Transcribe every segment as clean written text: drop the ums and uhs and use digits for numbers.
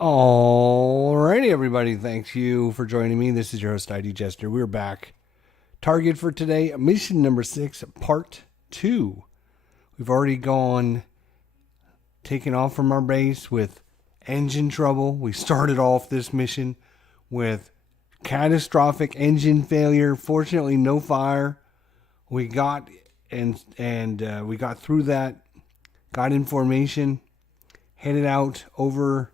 Alrighty, everybody. Thank you for joining me. This is your host, ID Jester. We're back. Target for today, mission number 6, part 2. We've already taken off from our base with engine trouble. We started off this mission with catastrophic engine failure. Fortunately, no fire. We got we got through that. Got in formation. Headed out over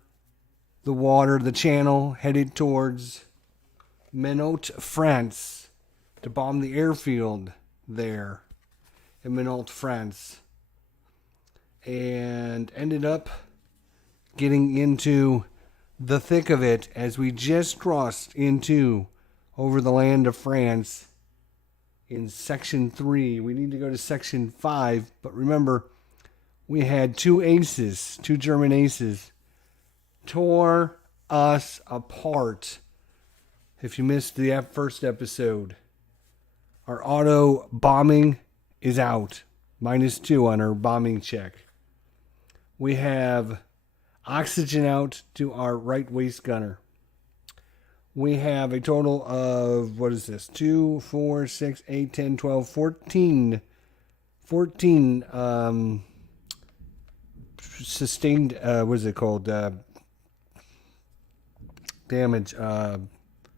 the water, the channel, headed towards Menot, France, to bomb the airfield there in Menot, France. And ended up getting into the thick of it as we just crossed over the land of France in Section 3. We need to go to Section 5, but remember, we had two German aces, tore us apart. If you missed the first episode, our auto bombing is out. -2 on our bombing check. We have oxygen out to our right waist gunner. We have a total of, 2, 4, 6, 8, 10, 12, 14 sustained, damage,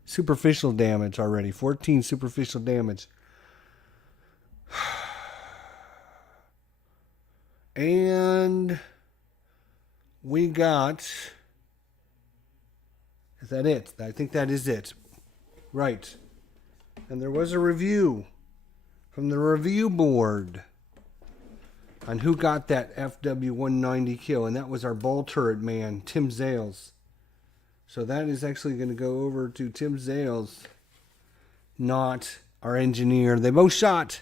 superficial damage already. 14 superficial damage. And we got, is that it? I think that is it. Right. And there was a review from the review board on who got that FW-190 kill, and that was our ball turret man, Tim Zales. So that is actually going to go over to Tim Zales, not our engineer. They both shot.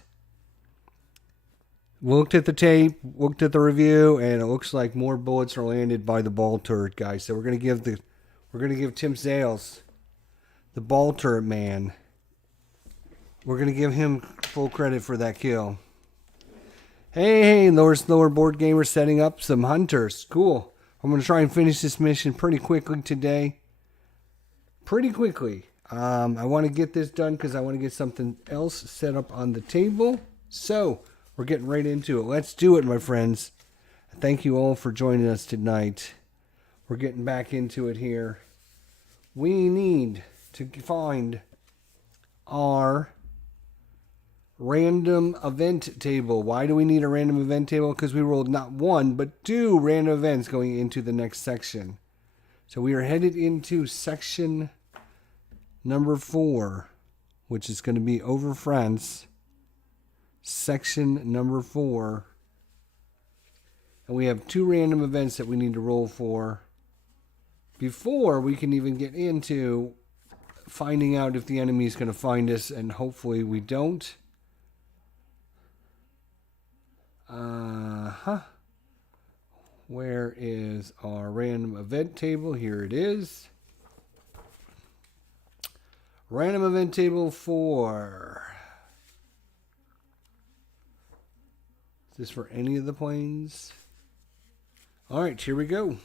Looked at the tape, looked at the review, and it looks like more bullets are landed by the ball turret guy. So we're going to give Tim Zales, the ball turret man, we're going to give him full credit for that kill. Hey, lower board gamer setting up some hunters. Cool. I'm going to try and finish this mission pretty quickly today. I want to get this done because I want to get something else set up on the table. So, we're getting right into it. Let's do it, my friends. Thank you all for joining us tonight. We're getting back into it here. We need to find our random event table. Why do we need a random event table? Because we rolled not one, but two random events going into the next section. So we are headed into section number 4, which is going to be over France. Section number 4. And we have two random events that we need to roll for before we can even get into finding out if the enemy is going to find us, and hopefully we don't. Where is our random event table? Here it is. Random event table 4. Is this for any of the planes? Alright, here we go.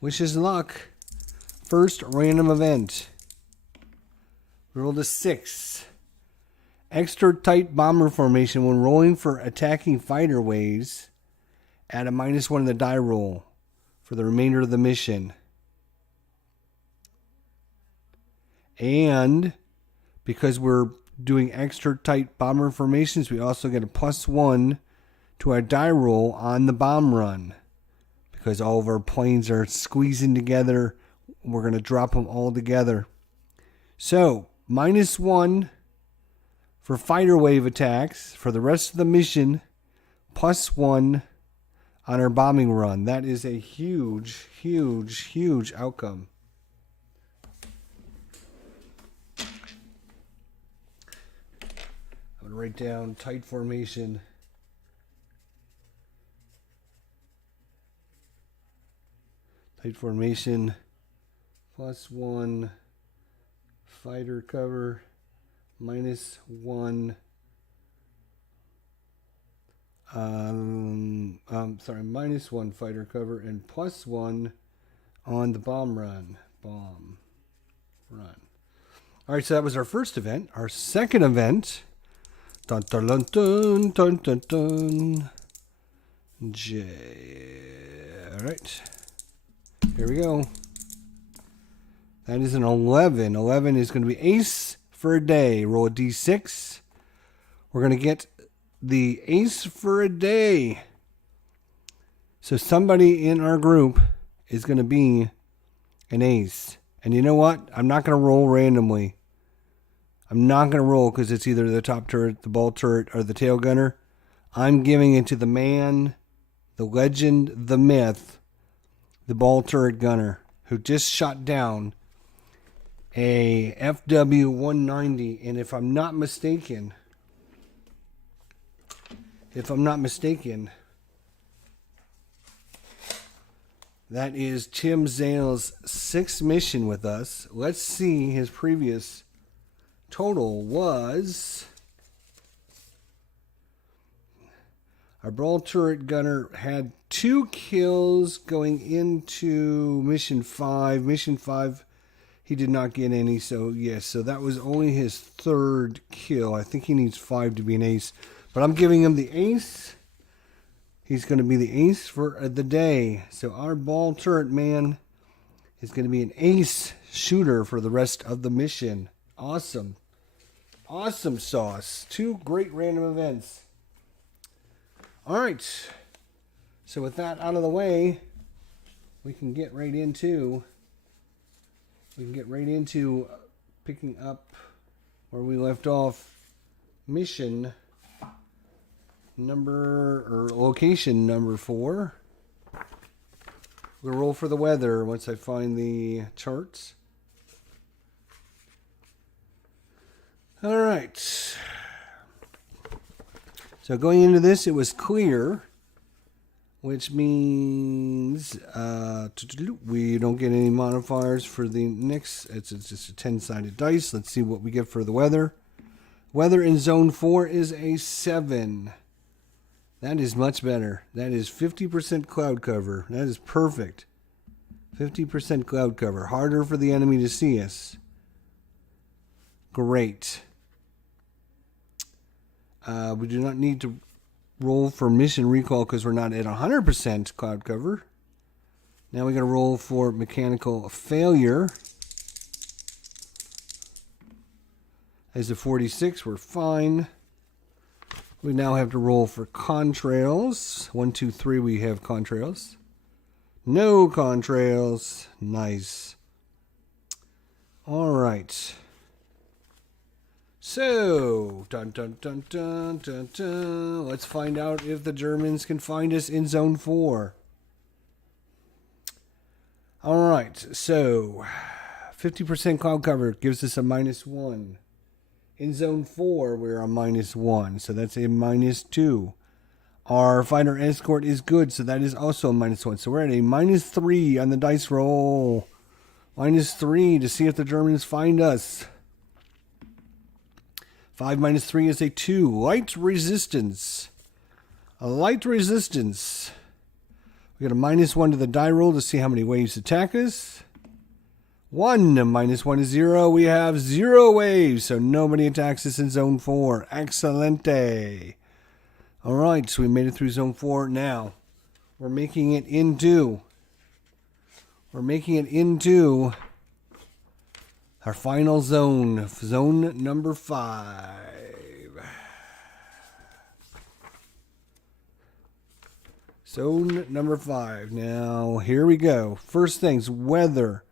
Wish us luck. First random event. We rolled a 6. Extra tight bomber formation when rolling for attacking fighter waves. Add a -1 in the die roll for the remainder of the mission. And because we're doing extra tight bomber formations, we also get a +1 to our die roll on the bomb run. Because all of our planes are squeezing together, we're going to drop them all together. So, -1 for fighter wave attacks for the rest of the mission, +1 on our bombing run. That is a huge, huge, huge outcome. I'm going to write down tight formation. Tight formation, +1 fighter cover, -1 -1 fighter cover, and +1 on the bomb run. Bomb run. All right, so that was our first event. Our second event. Dun dun dun dun dun dun dun. All right. Here we go. That is an 11. 11 is going to be ace for a day. Roll a d6. We're going to get the ace for a day. So somebody in our group is going to be an ace. And you know what? I'm not going to roll randomly. I'm not going to roll because it's either the top turret, the ball turret, or the tail gunner. I'm giving it to the man, the legend, the myth, the ball turret gunner, who just shot down a FW-190. And if I'm not mistaken, that is Tim Zale's 6th mission with us. Let's see, his previous total was... Our ball turret gunner had 2 kills going into Mission 5. Mission 5, he did not get any, so yes. So that was only his 3rd kill. I think he needs 5 to be an ace. But I'm giving him the ace. He's going to be the ace for the day. So our ball turret man is going to be an ace shooter for the rest of the mission. Awesome. Awesome sauce. 2 great random events. All right. So with that out of the way, we can get right into picking up where we left off. Mission location number 4. We'll roll for the weather once I find the charts. All right. So going into this, it was clear, which means we don't get any modifiers for the next. It's just a 10-sided dice. Let's see what we get for the weather. Weather in Zone 4 is a 7. That is much better. That is 50% cloud cover. That is perfect. 50% cloud cover. Harder for the enemy to see us. Great. We do not need to roll for mission recall because we're not at 100% cloud cover. Now we're going to roll for mechanical failure. As a 46, we're fine. We now have to roll for contrails. 1, 2, 3, we have contrails. No contrails. Nice. All right. So, dun dun dun dun dun dun. Let's find out if the Germans can find us in Zone 4. All right, so 50% cloud cover gives us a -1. In Zone 4, we're a -1, so that's a -2. Our fighter escort is good, so that is also a -1. So we're at a -3 on the dice roll. -3 to see if the Germans find us. 5 minus 3 is a 2. Light resistance. A light resistance. We got a -1 to the die roll to see how many waves attack us. 1 -1 is 0. We have 0 waves, so nobody attacks us in Zone 4. Excelente. All right, so we made it through Zone 4. Now, we're making it into our final zone, zone number 5. Zone number 5. Now, here we go. First things, weather.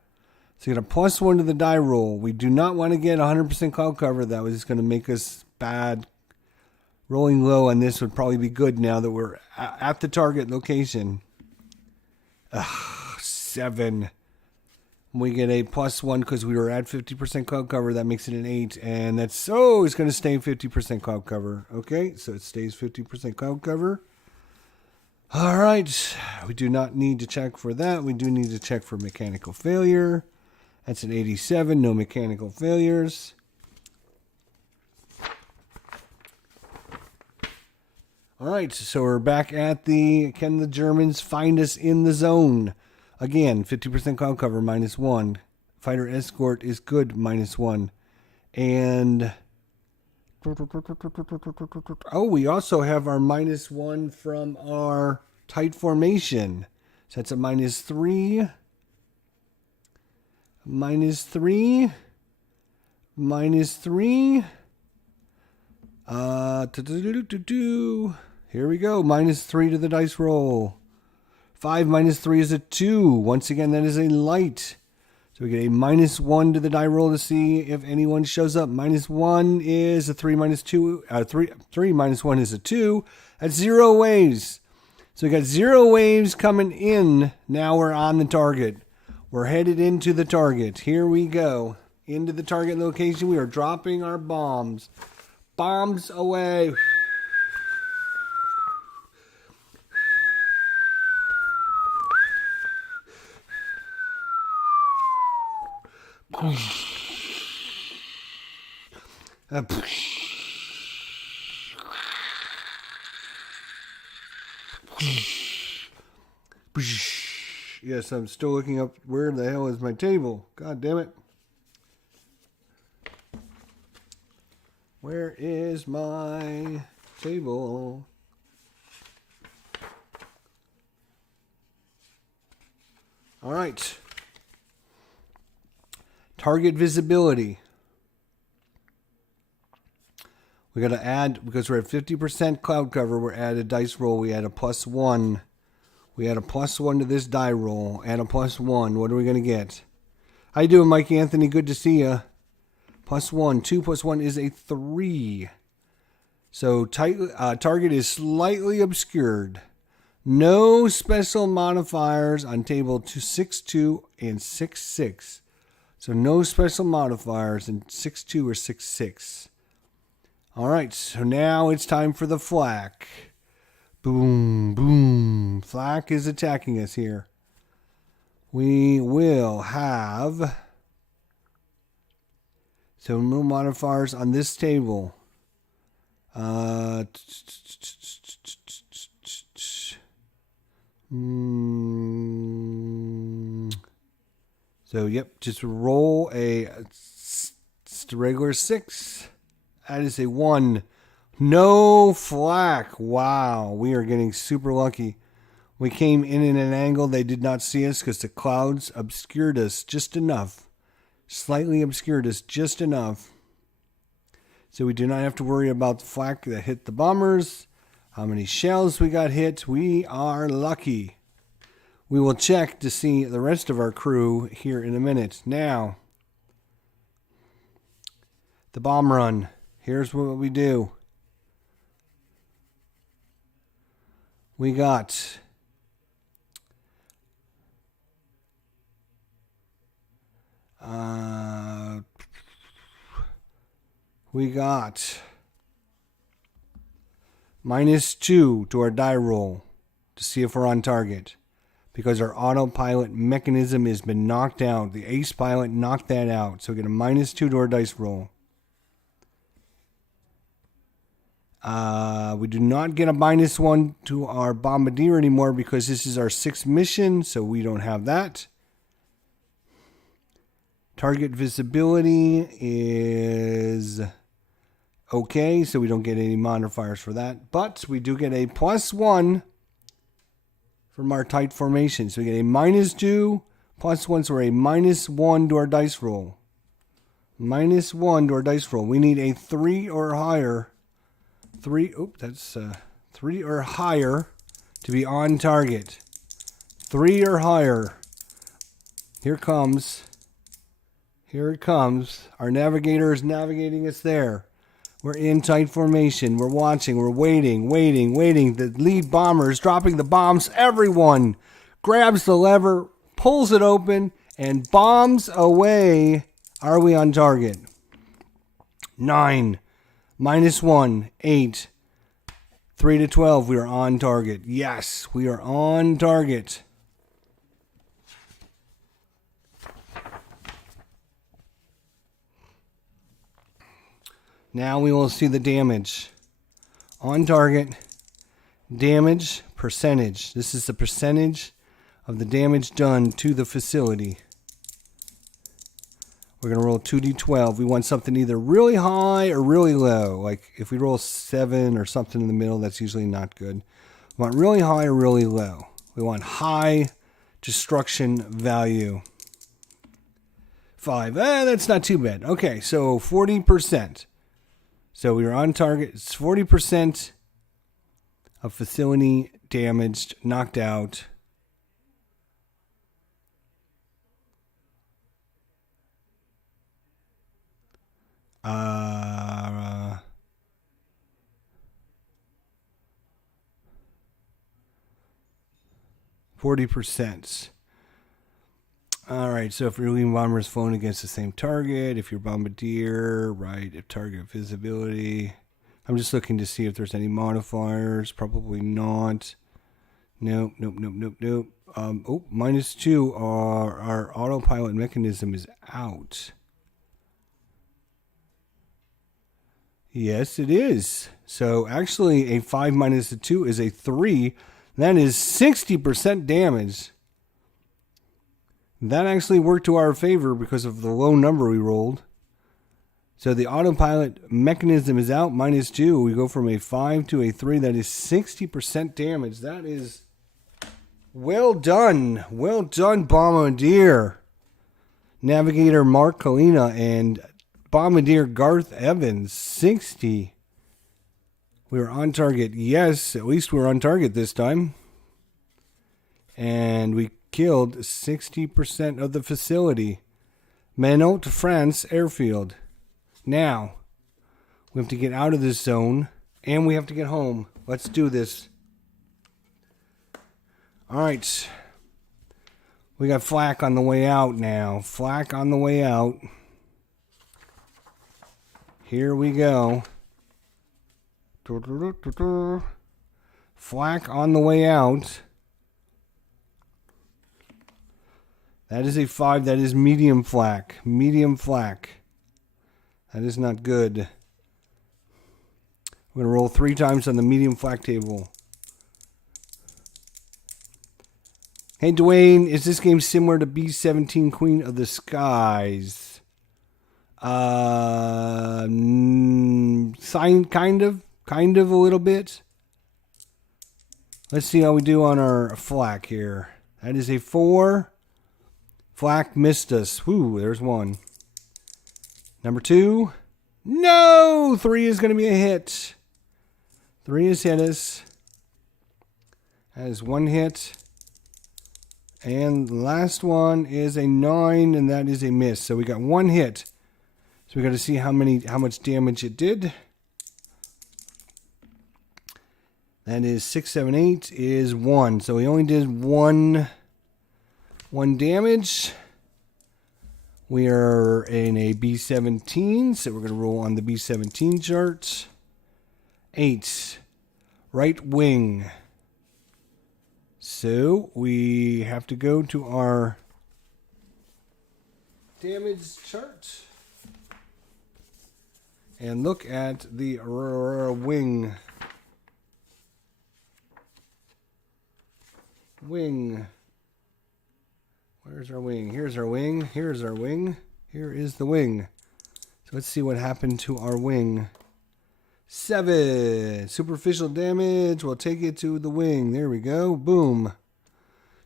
So you get a +1 to the die roll. We do not want to get 100% cloud cover. That was going to make us bad. Rolling low on this would probably be good now that we're at the target location. 7. We get a +1 because we were at 50% cloud cover. That makes it an 8. And that's, it's going to stay 50% cloud cover. Okay, so it stays 50% cloud cover. All right. We do not need to check for that. We do need to check for mechanical failure. That's an 87. No mechanical failures. All right, so we're back at can the Germans find us in the zone? Again, 50% cloud cover, -1. Fighter escort is good, -1. And oh, we also have our -1 from our tight formation. So that's a -3. -3. -3. Here we go. -3 to the dice roll. 5 -3 is a 2. Once again, that is a light. So we get a -1 to the die roll to see if anyone shows up. -1 is a 3 -2. 3 -1 is a 2. That's 0 waves. So we got 0 waves coming in. Now we're on the target. We're headed into the target. Here we go. Into the target location. We are dropping our bombs. Bombs away. Yes, I'm still looking up where the hell is my table. God damn it. Where is my table? All right. Target visibility. We got to add, because we're at 50% cloud cover, we're at a dice roll. We add a +1. We add a +1 to this die roll. Add a +1. What are we going to get? How you doing, Mike Anthony? Good to see you. +1. 2 + 1 is a 3. So target is slightly obscured. No special modifiers on table 6-2 and 6-6. So no special modifiers in 6-2 or 6-6. All right, so now it's time for the flak. Boom, boom. Flak is attacking us here. We will have some no modifiers on this table. So, yep, just roll a regular 6. That is a 1. No flak. Wow, we are getting super lucky. We came in an angle. They did not see us because the clouds obscured us just enough. Slightly obscured us just enough. So we do not have to worry about the flak that hit the bombers. How many shells we got hit. We are lucky. We will check to see the rest of our crew here in a minute. Now, the bomb run. Here's what we do. We got -2 to our die roll to see if we're on target, because our autopilot mechanism has been knocked out. The ace pilot knocked that out. So we get a -2 to our dice roll. We do not get a -1 to our bombardier anymore because this is our 6th mission, so we don't have that. Target visibility is okay, so we don't get any modifiers for that. But we do get a +1 from our tight formation. So we get a -2 +1, so we're a -1 to our dice roll. -1 to our dice roll. We need a 3 or higher. 3 or higher to be on target. 3 or higher. Here it comes. Our navigator is navigating us there. We're in tight formation. We're watching. We're waiting. The lead bomber is dropping the bombs. Everyone grabs the lever, pulls it open, and bombs away. Are we on target? 9. -1. 8. 3 to 12. We are on target. Yes, we are on target. Now we will see the damage. On target, damage percentage. This is the percentage of the damage done to the facility. We're going to roll 2d12. We want something either really high or really low. Like if we roll 7 or something in the middle, that's usually not good. We want really high or really low. We want high destruction value. 5. That's not too bad. Okay, so 40%. So we were on target. It's 40% of facility damaged, knocked out. Uh, 40%. All right, so if your leading bomber is flown against the same target, if you're bombardier, right, if target visibility. I'm just looking to see if there's any modifiers. Probably not. Nope. -2. Our autopilot mechanism is out. Yes, it is. So actually, a 5 minus a 2 is a 3. That is 60% damage. That actually worked to our favor because of the low number we rolled. So the autopilot mechanism is out, -2. We go from a 5 to a 3. That is 60% damage. That is well done. Well done, Bombardier. Navigator Mark Kalina and Bombardier Garth Evans, 60. We were on target. Yes, at least we were on target this time. And we killed 60% of the facility. Menot, France airfield. Now, we have to get out of this zone, and we have to get home. Let's do this. All right. We got flak on the way out now. Flak on the way out. Here we go. Flak on the way out. That is a 5. That is medium flak. Medium flak. That is not good. We're going to roll 3 times on the medium flak table. Hey, Dwayne, is this game similar to B-17 Queen of the Skies? Kind of a little bit. Let's see how we do on our flak here. That is a 4. Flak missed us. Whew, there's 1. Number 2. No! 3 is going to be a hit. 3 has hit us. That is 1 hit. And the last one is a 9, and that is a miss. So we got 1 hit. So we got to see how much damage it did. That is 6, 7, 8 is 1. So we only did 1 damage. We are in a B-17, so we're going to roll on the B-17 chart. 8, right wing. So we have to go to our damage chart and look at the wing. Wing. Where's our wing? Here's our wing. Here's our wing. Here is the wing. So let's see what happened to our wing. 7. Superficial damage. We'll take it to the wing. There we go. Boom.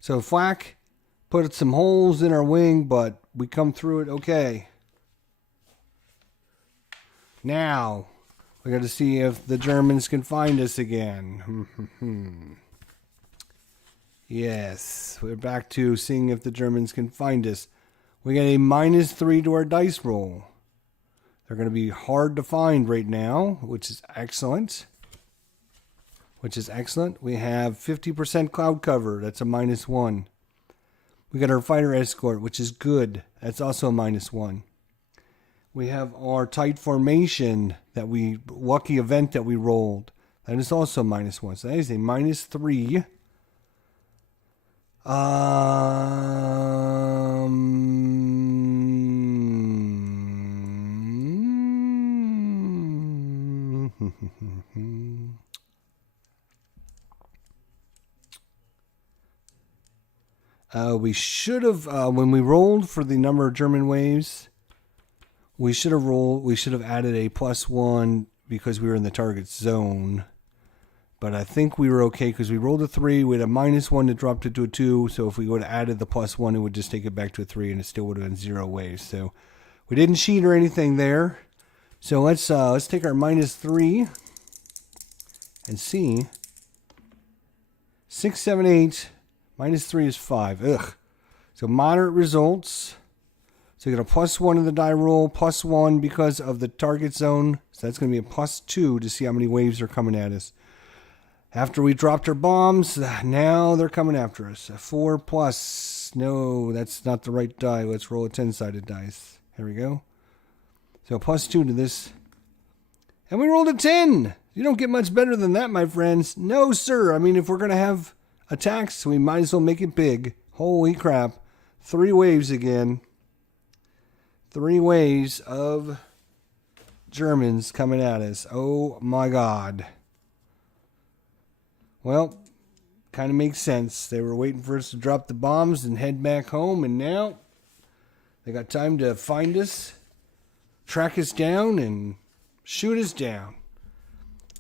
So flak put some holes in our wing, but we come through it okay. Now, we got to see if the Germans can find us again. Yes, we're back to seeing if the Germans can find us. We got a -3 to our dice roll. They're going to be hard to find right now, which is excellent. We have 50% cloud cover. That's a -1. We got our fighter escort, which is good. That's also a -1. We have our tight formation, lucky event that we rolled. That is also -1. So that is a -3. We should have, when we rolled for the number of German waves, we should have added a +1 because we were in the target zone. But I think we were okay because we rolled a 3. We had a -1 that dropped it to a 2. So if we would have added the +1, it would just take it back to a 3 and it still would have been 0 waves. So we didn't cheat or anything there. So let's take our -3 and see. 6, 7, 8. -3 is 5. Ugh. So moderate results. So you get a +1 in the die roll, +1 because of the target zone. So that's going to be a +2 to see how many waves are coming at us. After we dropped our bombs, now they're coming after us. A 4 plus. No, that's not the right die. Let's roll a 10-sided dice. Here we go. So +2 to this. And we rolled a 10. You don't get much better than that, my friends. No, sir. I mean, if we're going to have attacks, we might as well make it big. Holy crap. 3 waves again. 3 waves of Germans coming at us. Oh, my God. Well, kind of makes sense. They were waiting for us to drop the bombs and head back home, and now they got time to find us, track us down, and shoot us down.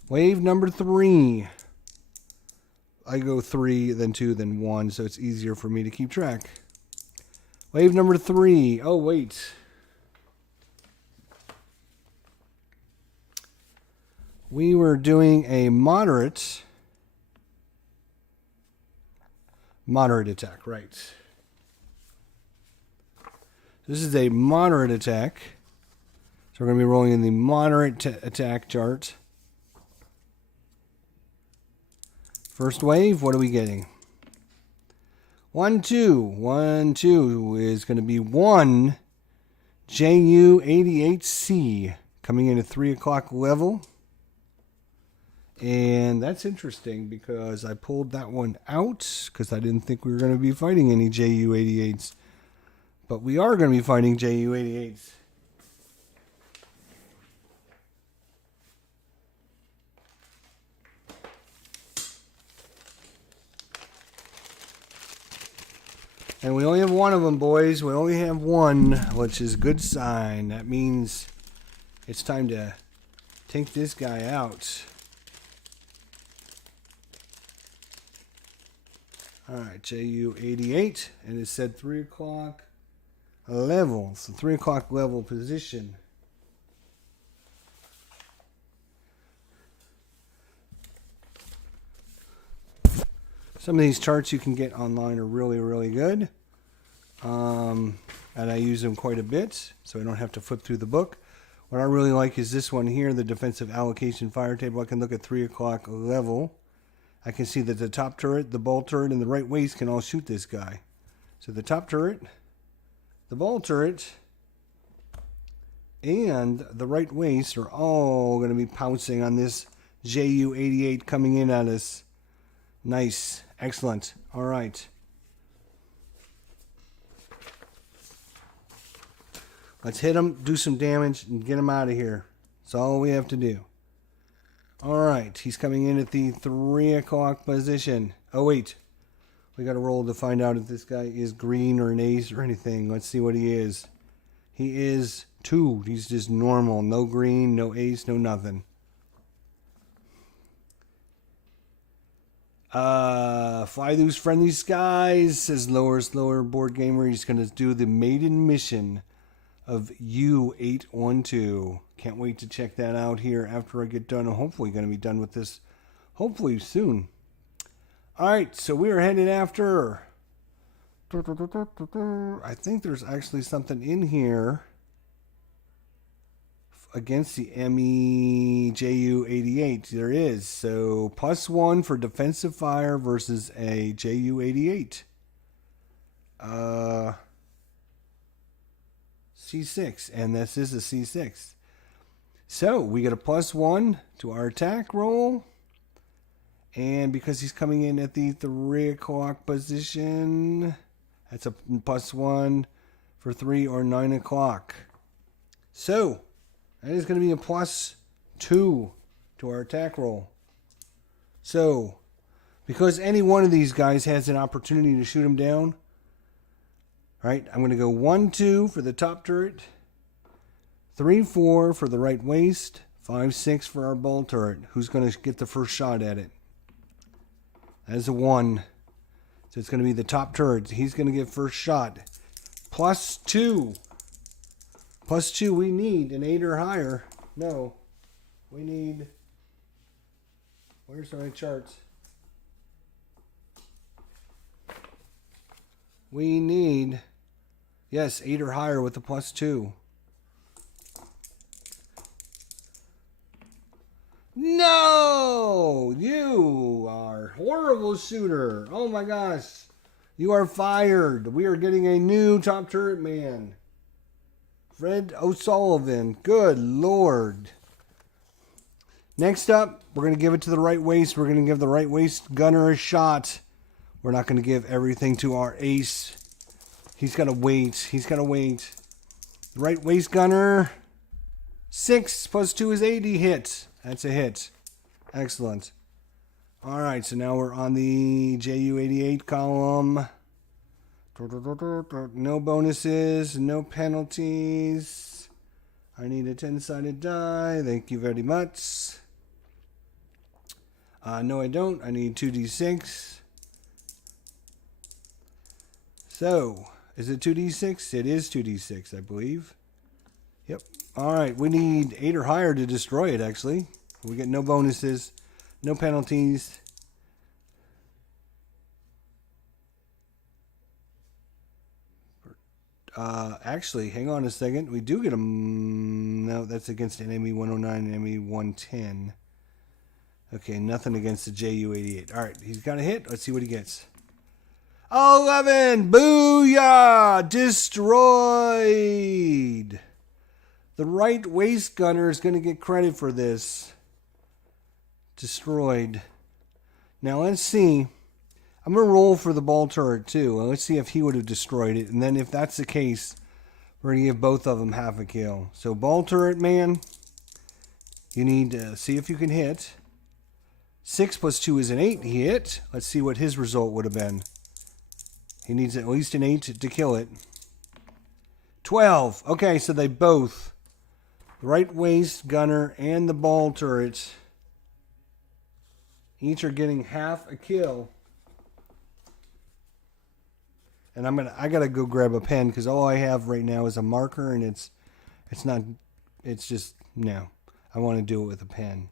Wave number 3. I go 3, then 2, then 1, so it's easier for me to keep track. Wave number 3. Oh, wait. We were doing a moderate attack, right. This is a moderate attack. So we're going to be rolling in the moderate attack chart. First wave, what are we getting? 1, 2. 1, 2 is going to be 1 JU-88C coming in at 3 o'clock level. And that's interesting because I pulled that one out because I didn't think we were going to be fighting any JU-88s. But we are going to be fighting JU-88s. And we only have one of them, boys. We only have one, which is a good sign. That means it's time to take this guy out. All right, JU-88, and it said 3 o'clock level. So 3 o'clock level position. Some of these charts you can get online are really, really good. And I use them quite a bit, so I don't have to flip through the book. What I really like is this one here, the defensive allocation fire table. I can look at 3 o'clock level. I can see that the top turret, the ball turret, and the right waist can all shoot this guy. So the top turret, the ball turret, and the right waist are all going to be pouncing on this JU-88 coming in at us. Nice. Excellent. All right. Let's hit him, do some damage, and get him out of here. That's all we have to do. All right, he's coming in at the 3 o'clock position. Oh, wait. We got to roll to find out if this guy is green or an ace or anything. Let's see what he is. He is 2. He's just normal. No green, no ace, no nothing. Fly those friendly skies, says Lower Slower Board Gamer. He's going to do the maiden mission of U-812. Can't wait to check that out here after I get done. I'm hopefully going to be done with this hopefully soon. All right, so we are headed after. I think there's actually something in here against the MEJU-88. There is. So +1 for defensive fire versus a JU-88. C6, and this is a C6. So we get a +1 to our attack roll. And because he's coming in at the 3 o'clock position, that's a +1 for 3 or 9 o'clock. So that is going to be a +2 to our attack roll. So because any one of these guys has an opportunity to shoot him down, All right, I'm going to go 1, 2 for the top turret, 3, 4 for the right waist, 5, 6 for our ball turret. Who's going to get the first shot at it? That is a 1. So it's going to be the top turret. He's going to get first shot. +2. +2. We need an 8 or higher. No. We need... Where's my charts? We need... Yes, 8 or higher with the +2. No! You are a horrible shooter. Oh my gosh. You are fired. We are getting a new top turret man. Fred O'Sullivan. Good Lord. Next up, we're going to give it to the right waist. We're going to give the right waist gunner a shot. We're not going to give everything to our ace. He's got to wait. He's got to wait. The right waist gunner. 6 + 2 is 8. He hits. That's a hit. Excellent. All right, so now we're on the JU88 column. No bonuses, no penalties. I need a 10-sided die. Thank you very much. No, I don't. I need 2d6. So, is it 2d6? It is 2d6, I believe. Yep. All right, we need 8 or higher to destroy it, actually. We get no bonuses, no penalties. Actually, hang on a second. We do get a... No, that's against an ME-109 and ME-110. Okay, nothing against the JU-88. All right, he's got a hit. Let's see what he gets. 11! Booyah! Destroyed! The right waist gunner is going to get credit for this. Destroyed. Now let's see. I'm going to roll for the ball turret too. Let's see if he would have destroyed it. And then if that's the case, we're going to give both of them half a kill. So ball turret man, you need to see if you can hit. 6 + 2 is an 8. He hit. Let's see what his result would have been. He needs at least an 8 to kill it. 12. Okay, so they both, the right waist gunner and the ball turret, each are getting half a kill. And I gotta go grab a pen because all I have right now is a marker and it's just no. I want to do it with a pen.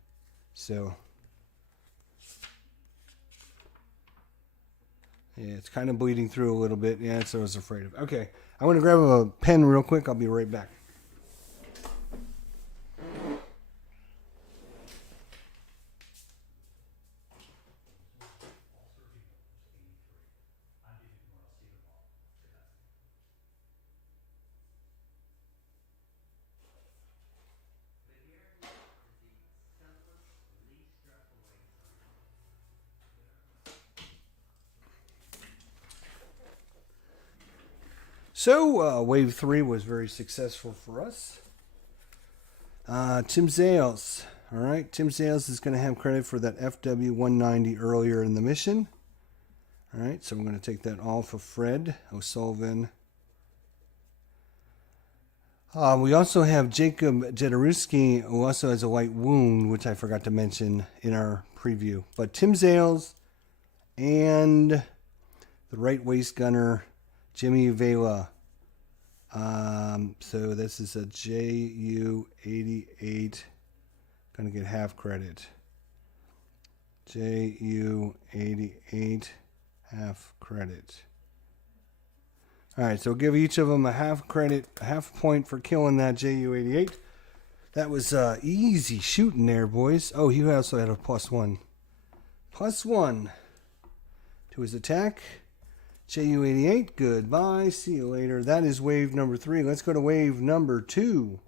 So yeah, it's kind of bleeding through a little bit. Yeah, that's what I was afraid of. Okay, I want to grab a pen real quick. I'll be right back. So, Wave 3 was very successful for us. Tim Zales. All right, Tim Zales is going to have credit for that FW-190 earlier in the mission. All right, so I'm going to take that off of Fred O'Sullivan. We also have Jacob Jederuski, who also has a light wound, which I forgot to mention in our preview. But Tim Zales and the right waist gunner, Jimmy Vela. So this is a JU-88. Going to get half credit. JU-88, half credit. All right, so give each of them a half credit, a half point for killing that JU-88. That was easy shooting there, boys. Oh, he also had a +1. +1 to his attack. JU-88, goodbye. See you later. That is wave number 3. Let's go to wave number 2.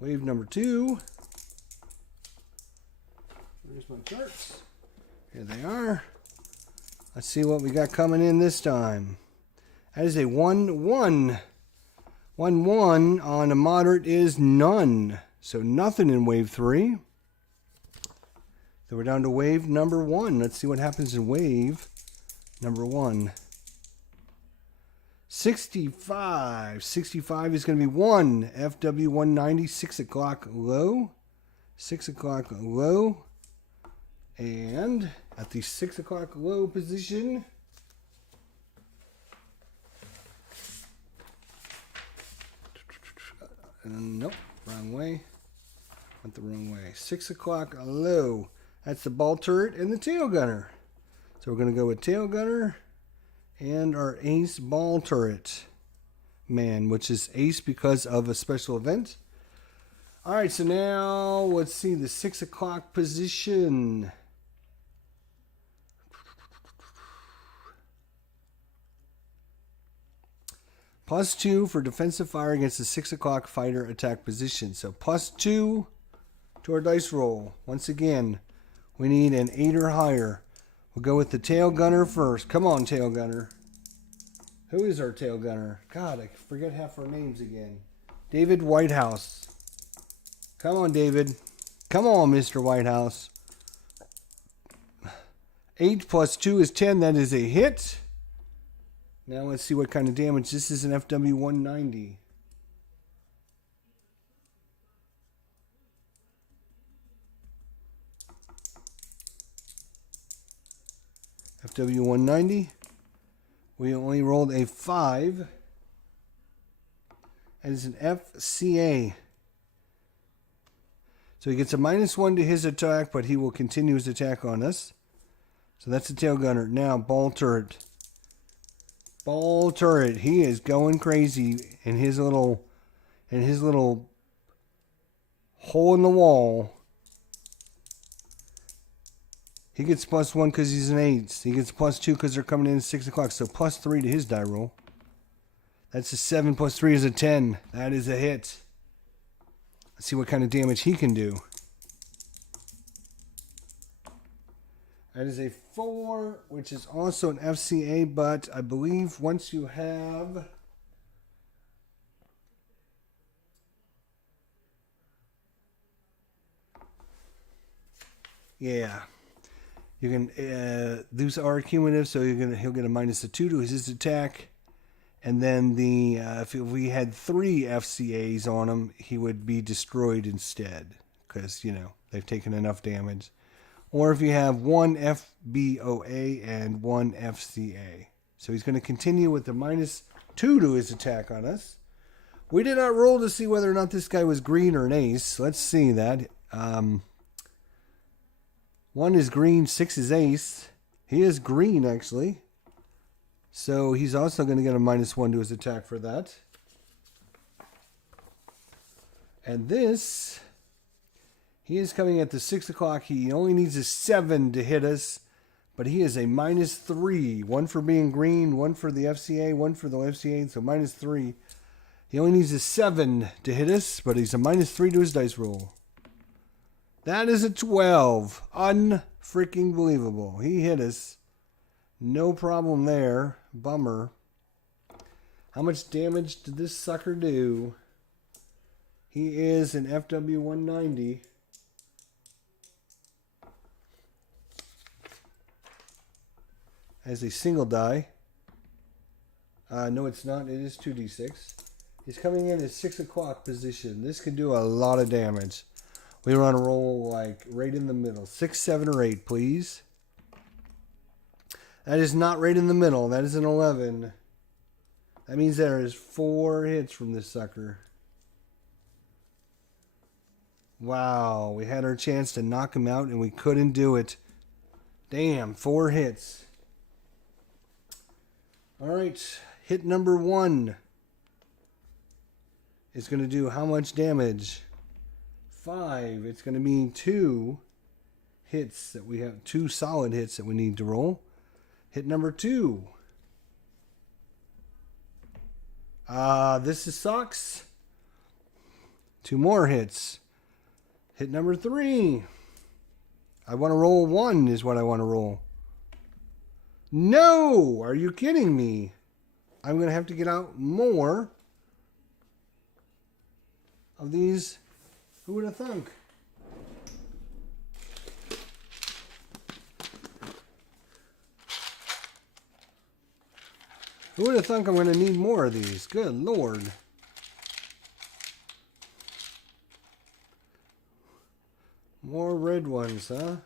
Wave number 2. Where's my charts? Here they are. Let's see what we got coming in this time. That is a 1-1. 1-1 on a moderate is none. So nothing in wave 3. So we're down to wave number 1. Let's see what happens in wave number 1. 65. 65 is going to be 1 FW190, 6 o'clock low. 6 o'clock low. And at the 6 o'clock low position, nope, wrong way. Went the wrong way. 6 o'clock low. That's the ball turret and the tail gunner. So we're going to go with tail gunner and our ace ball turret man, which is ace because of a special event. All right, so now let's see the 6 o'clock position. +2 for defensive fire against the 6 o'clock fighter attack position. So +2 to our dice roll. Once again, we need an 8 or higher. We'll go with the tail gunner first. Come on, tail gunner. Who is our tail gunner? God, I forget half our names again. David Whitehouse. Come on, David. Come on, Mr. Whitehouse. 8 + 2 is 10. That is a hit. Now let's see what kind of damage. This is an FW190. FW190. We only rolled a 5. And it's an FCA. So he gets a -1 to his attack, but he will continue his attack on us. So that's the tail gunner. Now, ball turret. Ball turret. He is going crazy in his little hole in the wall. He gets +1 because he's an 8. He gets +2 because they're coming in at 6 o'clock. So +3 to his die roll. That's a 7 + 3 is a 10. That is a hit. Let's see what kind of damage he can do. That is a 4, which is also an FCA, but I believe once you have... Yeah. You can... these are cumulative, so he'll get a -2 to his attack. And then if we had 3 FCAs on him, he would be destroyed instead. Because, they've taken enough damage. Or if you have 1 FBOA and 1 FCA. So he's going to continue with the -2 to his attack on us. We did not roll to see whether or not this guy was green or an ace. Let's see that. 1 is green, 6 is ace. He is green, actually. So he's also going to get a -1 to his attack for that. And this... He is coming at the 6 o'clock. He only needs a 7 to hit us. But he is a -3. 1 for being green, 1 for the FCA, 1 for the FCA. So -3. He only needs a 7 to hit us. But he's a -3 to his dice roll. That is a 12. Unfreaking believable. He hit us. No problem there. Bummer. How much damage did this sucker do? He is an FW190. As a single die. No, it's not. It is 2d6. He's coming in at 6 o'clock position. This could do a lot of damage. We want to roll like right in the middle. 6, 7, or 8, please. That is not right in the middle. That is an 11. That means there is 4 hits from this sucker. Wow. We had our chance to knock him out and we couldn't do it. Damn, 4 hits. All right. Hit number 1 is going to do how much damage? 5. It's going to mean 2 hits that we have. 2 solid hits that we need to roll. Hit number 2. This sucks. 2 more hits. Hit number 3. I want to roll 1 is what I want to roll. No! Are you kidding me? I'm going to have to get out more of these. Who would have thunk? Who would have thunk I'm going to need more of these? Good Lord. More red ones, huh?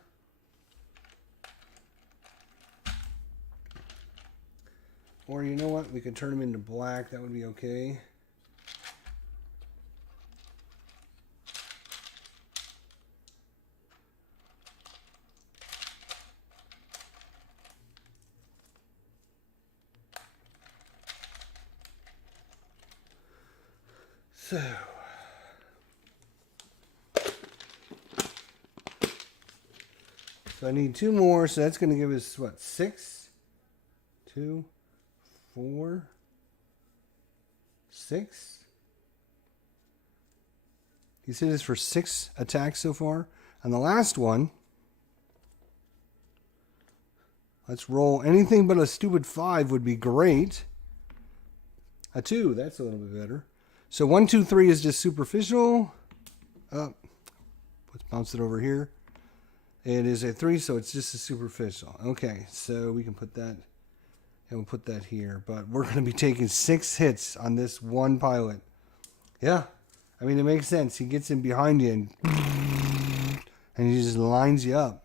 Or you know what? We could turn them into black. That would be okay. So I need 2 more, so that's going to give us, what, 6? 2, 4, 6. You see this for 6 attacks so far? And the last one, let's roll. Anything but a stupid 5 would be great. A 2, that's a little bit better. So 1, 2, 3 is just superficial. Let's bounce it over here. It is a 3, so it's just a superficial. Okay, so we can put that, and we'll put that here. But we're going to be taking 6 hits on this one pilot. Yeah, I mean, it makes sense. He gets in behind you, and he just lines you up.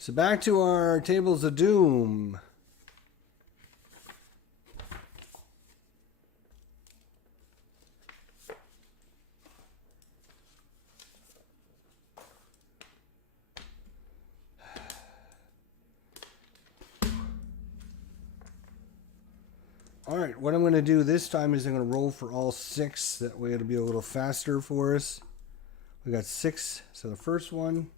So back to our tables of doom. All right, what I'm going to do this time is I'm going to roll for all 6. That way it'll be a little faster for us. We got 6, so the first one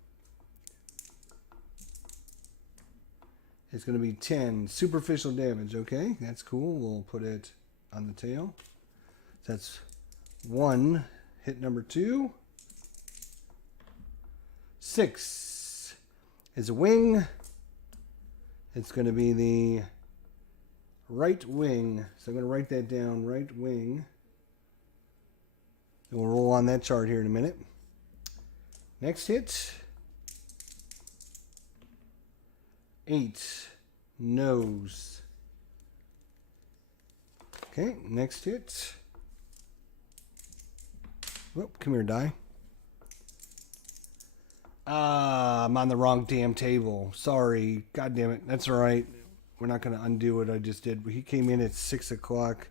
is going to be 10 superficial damage. Okay, that's cool. We'll put it on the tail. That's 1 hit number 2. 6 is a wing. It's going to be the right wing. So I'm going to write that down, right wing. And we'll roll on that chart here in a minute. Next hit. 8, nose. Okay, next hit. Whoop, come here, die. I'm on the wrong damn table. Sorry. God damn it. That's all right. We're not going to undo what I just did. He came in at 6 o'clock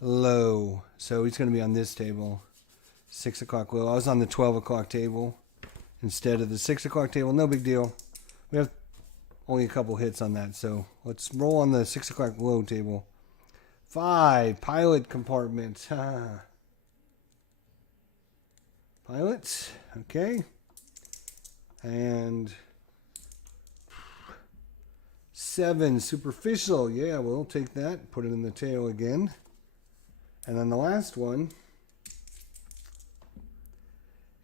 low. So he's going to be on this table. 6 o'clock low. I was on the 12 o'clock table instead of the 6 o'clock table. No big deal. We have only a couple hits on that. So let's roll on the 6 o'clock low table. 5, pilot compartment. Pilot. Okay. And 7, superficial. Yeah, we'll take that. Put it in the tail again. And then the last one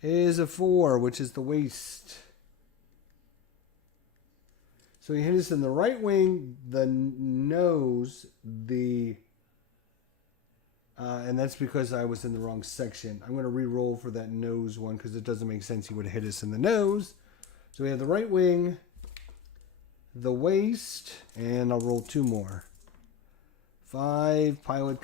is a 4, which is the waist. So he hit us in the right wing, the nose, and that's because I was in the wrong section. I'm going to re-roll for that nose one because it doesn't make sense he would have hit us in the nose. So we have the right wing, the waist, and I'll roll 2 more. 5, pilot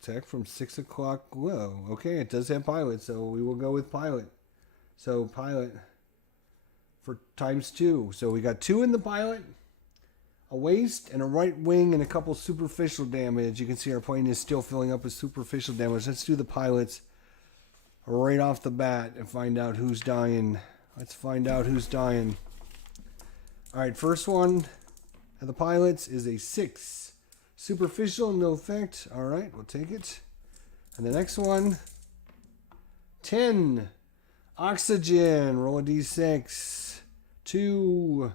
tech from 6 o'clock low. Okay, it does have pilot, so we will go with pilot. So pilot for ×2. So we got 2 in the pilot, a waist, and a right wing, and a couple superficial damage. You can see our plane is still filling up with superficial damage. Let's do the pilots right off the bat and find out who's dying. Let's find out who's dying. All right, first one of the pilots is a 6. Superficial, no effect. All right, we'll take it. And the next one, 10. Oxygen, roll a d6. 2.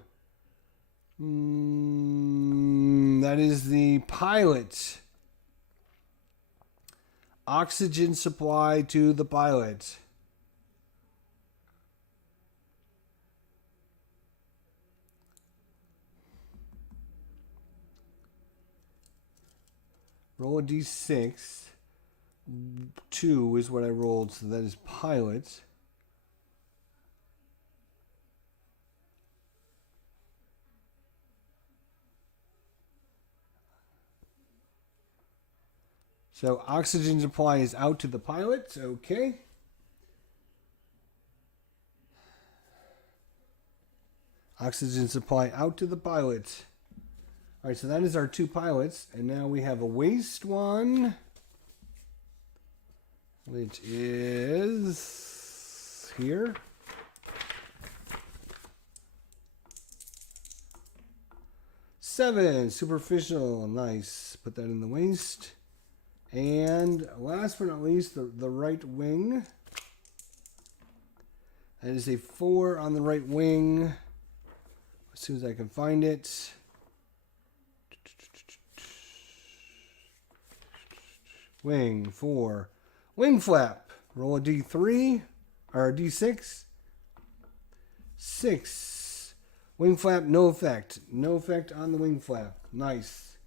That is the pilot. Oxygen supply to the pilot. Roll a d6. 2 is what I rolled, so that is pilot. So oxygen supply is out to the pilot. Okay. Oxygen supply out to the pilot. All right, so that is our 2 pilots. And now we have a waste one, which is here. Seven, superficial. Nice. Put that in the waste. And last but not least, the right wing. That is a 4 on the right wing. As soon as I can find it. Wing 4. Wing flap. Roll a d3 or a d6. 6. Wing flap, no effect. No effect on the wing flap. Nice.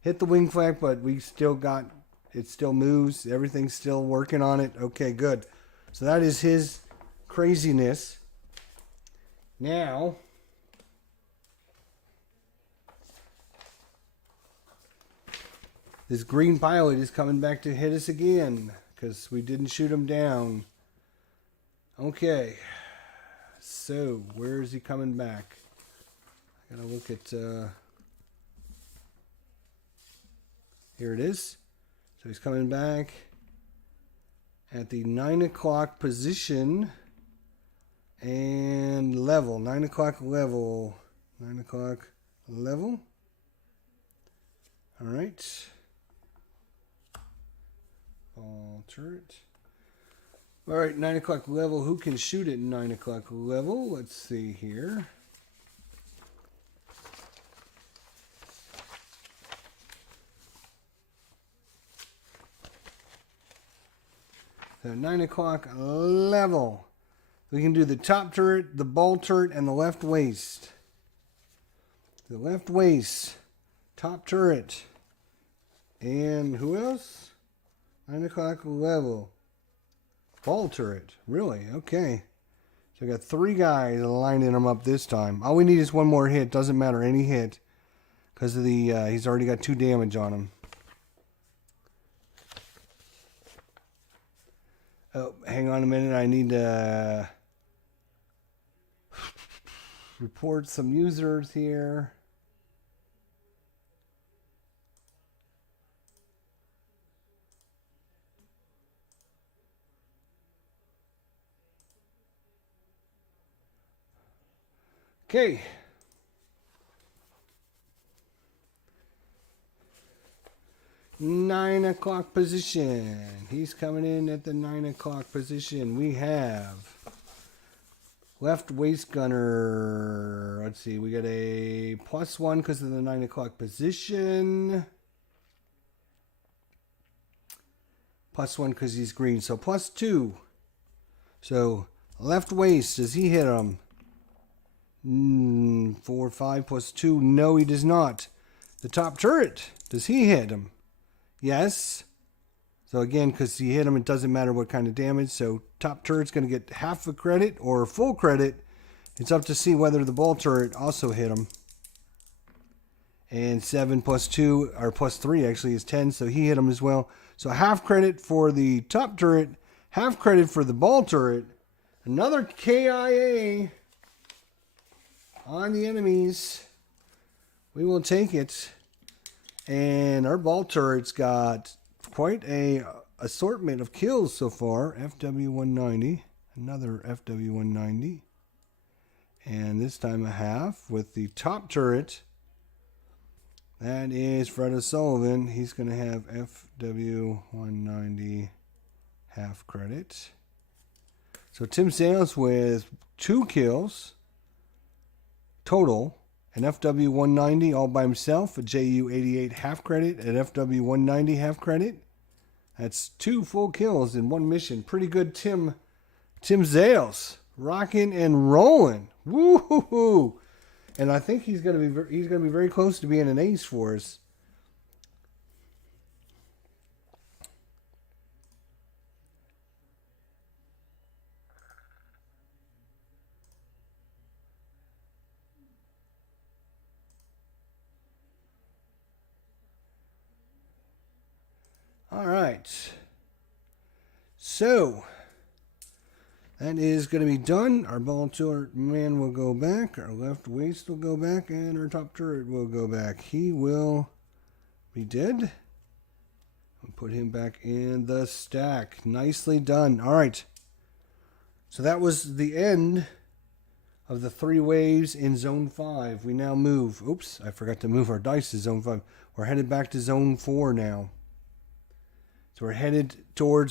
Hit the wing flap, but we still got, it still moves. Everything's still working on it. Okay, good. So that is his craziness. Now, this green pilot is coming back to hit us again because we didn't shoot him down. Okay. So, where is he coming back? I gotta look at... Here it is. So he's coming back at the 9 o'clock position and level. 9 o'clock level. 9 o'clock level. All right. Ball turret. All right, 9 o'clock level. Who can shoot at 9 o'clock level? Let's see here. So 9 o'clock level. We can do the top turret, the ball turret, and the left waist. The left waist, top turret, and who else? 9 o'clock level. Ball turret. Really? Okay. So I got 3 guys lining them up this time. All we need is one more hit. Doesn't matter, any hit. Because of the he's already got 2 damage on him. Oh, hang on a minute. I need to report some users here. Okay. Nine o'clock position. He's coming in at the 9 o'clock position. We have left waist gunner. Let's see. We got a +1 because of the 9 o'clock position. +1 because he's green. So +2. So left waist. Does he hit him? 4, 5 +2. No, he does not. The top turret. Does he hit him? Yes. So again, because he hit him, it doesn't matter what kind of damage. So top turret's going to get half a credit or full credit. It's up to see whether the ball turret also hit him. And 7 +2, or +3 actually is 10, so he hit him as well. So half credit for the top turret, half credit for the ball turret. Another KIA on the enemies. We will take it. And our ball turret's got quite a assortment of kills so far. FW190, another FW190. And this time a half with the top turret. That is Fred O'Sullivan. He's going to have FW190 half credit. So Tim Sales with 2 kills total. An FW190 all by himself, a JU88 half credit, an FW190 half credit. That's 2 full kills in one mission. Pretty good, Tim Zales, rocking and rolling. Woo-hoo-hoo. And I think he's going to be very close to being an ace for us. All right. So that is going to be done. Our ball turret man will go back. Our left waist will go back. And our top turret will go back. He will be dead. I'll put him back in the stack. Nicely done. All right. So that was the end of the 3 waves in Zone 5. We now move. Oops, I forgot to move our dice to Zone 5. We're headed back to Zone 4 now. So we're headed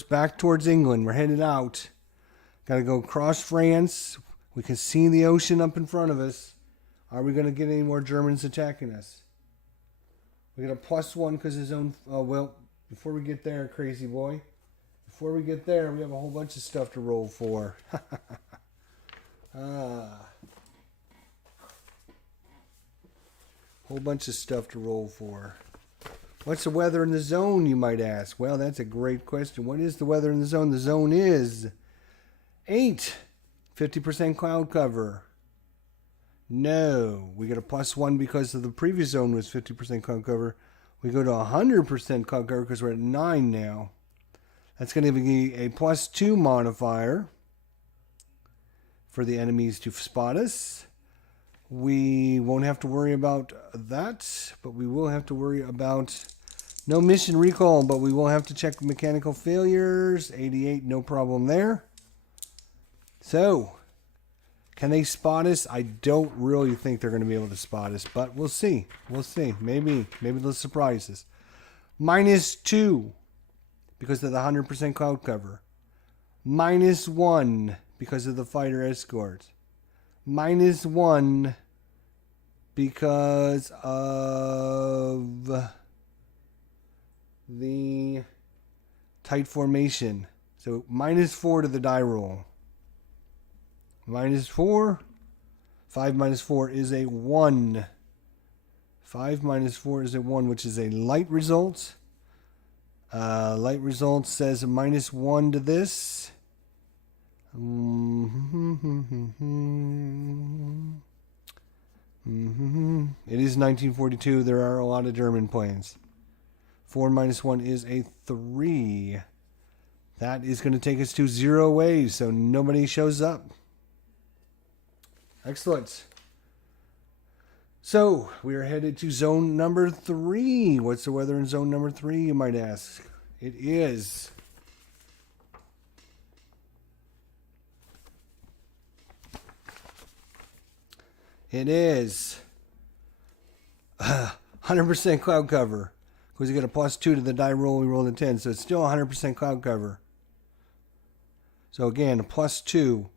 back towards England. We're headed out. Got to go across France. We can see the ocean up in front of us. Are we going to get any more Germans attacking us? We got a +1 because of Zone... Oh, well, before we get there, crazy boy. Before we get there, we have a whole bunch of stuff to roll for. Whole bunch of stuff to roll for. What's the weather in the zone, you might ask? Well, that's a great question. What is the weather in the zone? The zone is 8. 50% cloud cover. No. We get a +1 because of the previous zone was 50% cloud cover. We go to 100% cloud cover because we're at 9 now. That's going to be a +2 modifier for the enemies to spot us. We won't have to worry about that, but we will have to worry about no mission recall, but we will have to check mechanical failures. 88, no problem there. So, can they spot us? I don't really think they're going to be able to spot us, but we'll see. We'll see. Maybe they'll surprise us. -2 because of the 100% cloud cover. -1 because of the fighter escort. -1 because of the tight formation. So -4 to the die roll. -4. 5 minus 4 is a 1. 5 minus 4 is a 1, which is a light result. Light result says -1 to this. It is 1942. There are a lot of German planes. 4 minus 1 is a 3. That is going to take us to 0 waves, so nobody shows up. Excellent. So, we are headed to zone number 3. What's the weather in zone number 3, you might ask? It is... It is 100% cloud cover. Because you get a +2 to the die roll, we rolled a 10. So it's still 100% cloud cover. So again, a +2.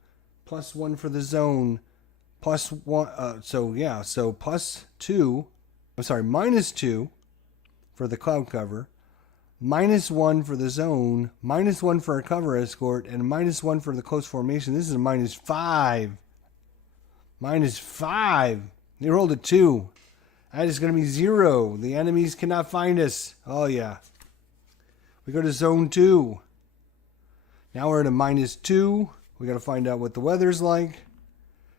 +1 for the zone. +1. So +2. I'm sorry, -2 for the cloud cover. -1 for the zone. -1 for a cover escort. And -1 for the close formation. This is a -5. -5. They rolled a 2. That is going to be 0. The enemies cannot find us. Oh, yeah. We go to zone 2. Now we're at a -2. We got to find out what the weather's like.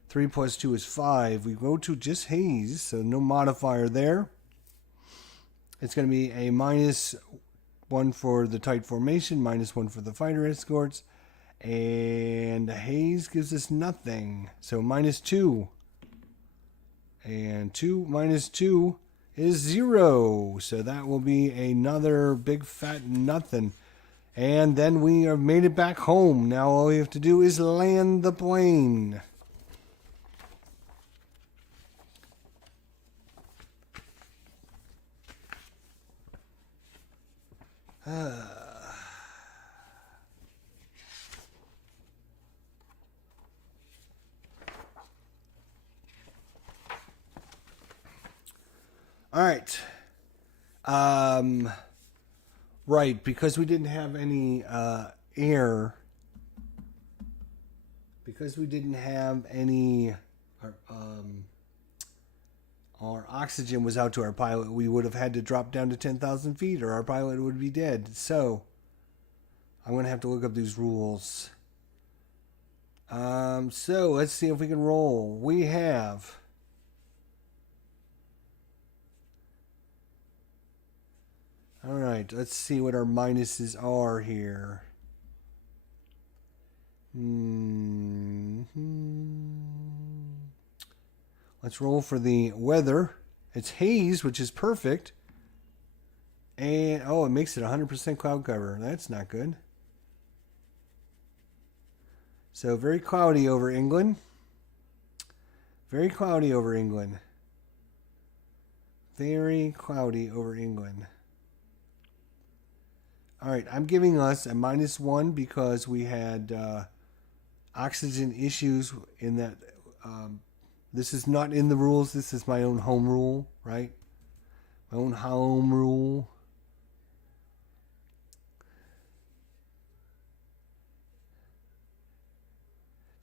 3 plus 2 is 5. We go to just haze, so no modifier there. It's going to be a -1 for the tight formation, -1 for the fighter escorts. And haze gives us nothing. So -2. And 2 minus 2 is 0. So that will be another big fat nothing. And then we have made it back home. Now all we have to do is land the plane. All right. Right, because we didn't have any air. Because we didn't have any... Our oxygen was out to our pilot. We would have had to drop down to 10,000 feet or our pilot would be dead. So, I'm going to have to look up these rules. So, let's see if we can roll. We have... Alright, let's see what our minuses are here. Let's roll for the weather. It's haze, which is perfect. And, oh, it makes it 100% cloud cover. That's not good. So, very cloudy over England. Very cloudy over England. Very cloudy over England. Alright, I'm giving us a -1 because we had oxygen issues in that. This is not in the rules. This is my own home rule, right? My own home rule.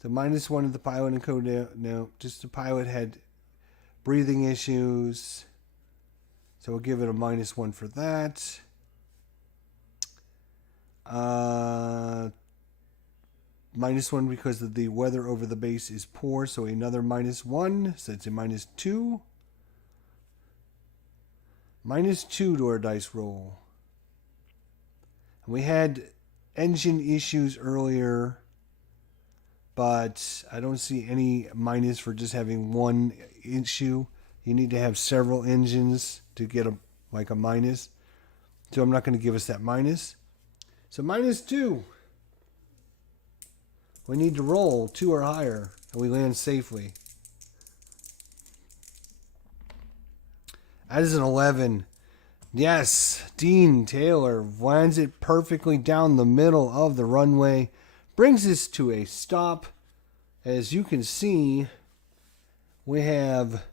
So -1 of the pilot and code. No, just the pilot had breathing issues. So we'll give it a -1 for that. -1 because of the weather over the base is poor, so another -1, so it's a -2. -2 to our dice roll. And we had engine issues earlier, but I don't see any minus for just having one issue. You need to have several engines to get a minus. So I'm not going to give us that minus. So -2. We need to roll 2 or higher, and we land safely. That is an 11. Yes, Dean Taylor lands it perfectly down the middle of the runway. Brings us to a stop. As you can see, we have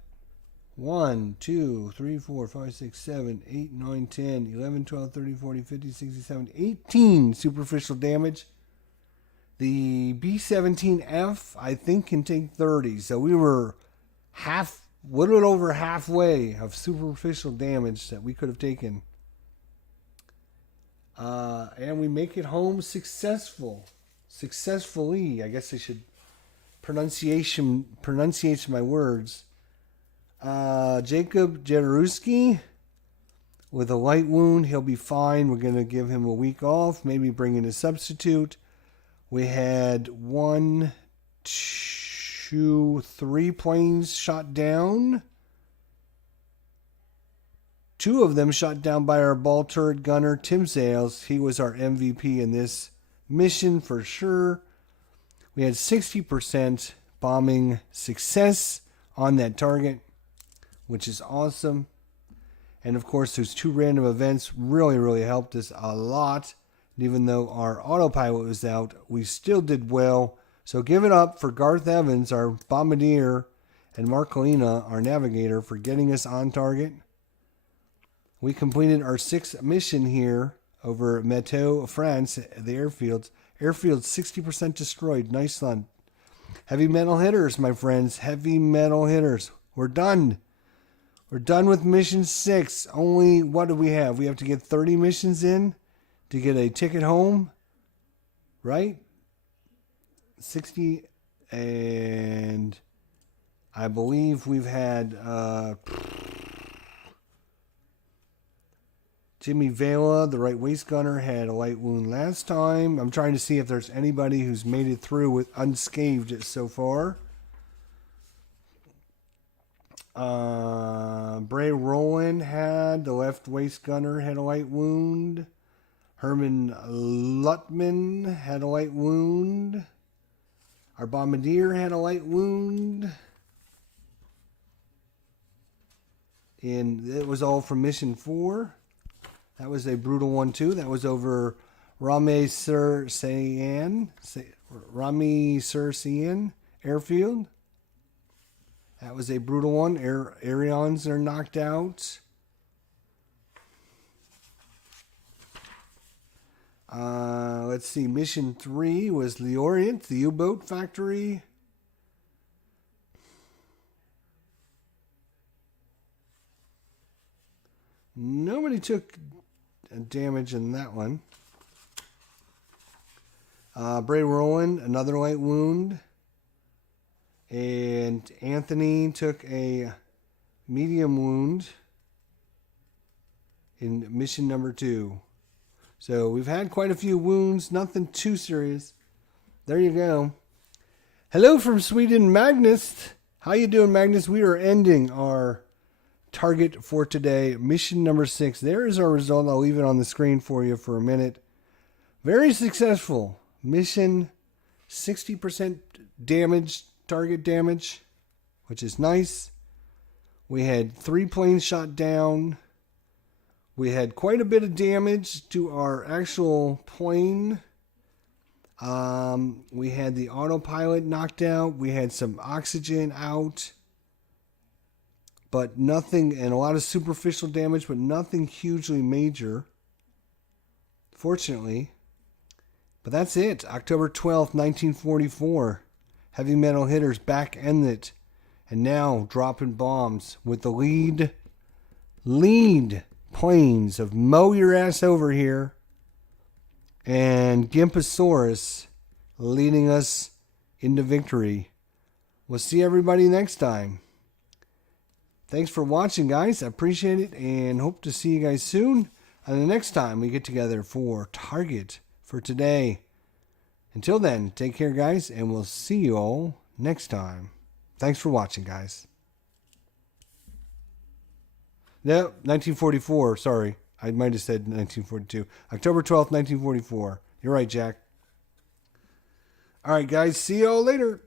1, 2, 3, 4, 5, 6, 7, 8, 9, 10, 11, 12, 13, 14, 15, 16, 17, 18 superficial damage. The B-17F, I think, can take 30. So we were little over halfway of superficial damage that we could have taken. And we make it home successfully. I guess I should pronunciate my words. Jacob Jaruski with a light wound. He'll be fine. We're going to give him a week off. Maybe bring in a substitute. We had 1, 2, 3 planes shot down. 2 of them shot down by our ball turret gunner, Tim Sales. He was our MVP in this mission for sure. We had 60% bombing success on that target, which is awesome. And of course, those 2 random events really helped us a lot. And even though our autopilot was out, we still did well. So give it up for Garth Evans, our bombardier, and Mark Kalina, our navigator, for getting us on target. We completed our 6th mission here over Météo, France, the airfields. Airfield 60% destroyed. Nice one. Heavy metal hitters, my friends. Heavy metal hitters. We're done. We're done with mission 6. Only, what do we have? We have to get 30 missions in to get a ticket home. Right? 60. And I believe we've had Jimmy Vela, the right waist gunner, had a light wound last time. I'm trying to see if there's anybody who's made it through with unscathed so far. Bray Rowland had, the left waist gunner, had a light wound. Herman Lutman had a light wound. Our bombardier had a light wound. And it was all from mission 4. That was a brutal one too. That was over Rame Sur Seine airfield. That was a brutal one. Arians are knocked out. Let's see. Mission 3 was the Orient, the U-boat factory. Nobody took damage in that one. Bray Rowland, another light wound. And Anthony took a medium wound in mission number 2. So we've had quite a few wounds, nothing too serious. There you go. Hello from Sweden, Magnus. How you doing, Magnus? We are ending our target for today, mission number 6. There is our result. I'll leave it on the screen for you for a minute. Very successful. Mission 60% damage, target damage, which is nice. We had 3 planes shot down. We had quite a bit of damage to our actual plane. We had the autopilot knocked out. We had some oxygen out. But nothing, and a lot of superficial damage, but nothing hugely major. Fortunately. But that's it. October 12th, 1944. Heavy metal hitters back end it. And now dropping bombs with the lead planes of Mow Your Ass Over Here and Gimpasaurus leading us into victory. We'll see everybody next time. Thanks for watching, guys. I appreciate it and hope to see you guys soon. And the next time we get together for Target for today. Until then, take care, guys, and we'll see you all next time. Thanks for watching, guys. No, 1944. Sorry. I might have said 1942. October 12th, 1944. You're right, Jack. All right, guys. See you all later.